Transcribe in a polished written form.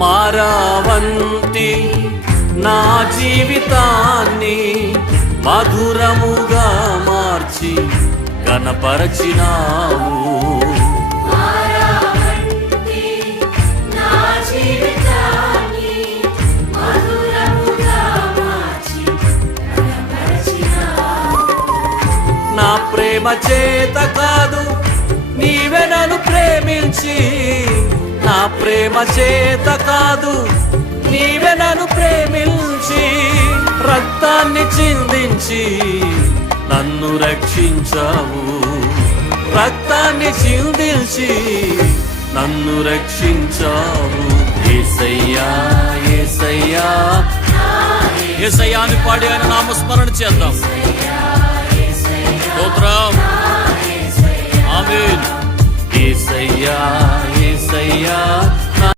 మారావంతి నా జీవితాన్ని మధురముగా మార్చి ఘనపరచినావు. నా ప్రేమ చేత కాదు నీవే నన్ను ప్రేమించి, నా ప్రేమ చేత కాదు నీవే నన్ను ప్రేమించి, రక్తాన్ని చిందించి నన్ను రక్షించావు. రక్తాన్ని చిందించి నన్ను రక్షించావు. యేసయ్యా యేసయ్యా యేసయ్యా అని పాడి ఆయన నామస్మరణ చేద్దాం. స్తోత్రం, ఆమేన్. యేసయ్యా యేసయ్యా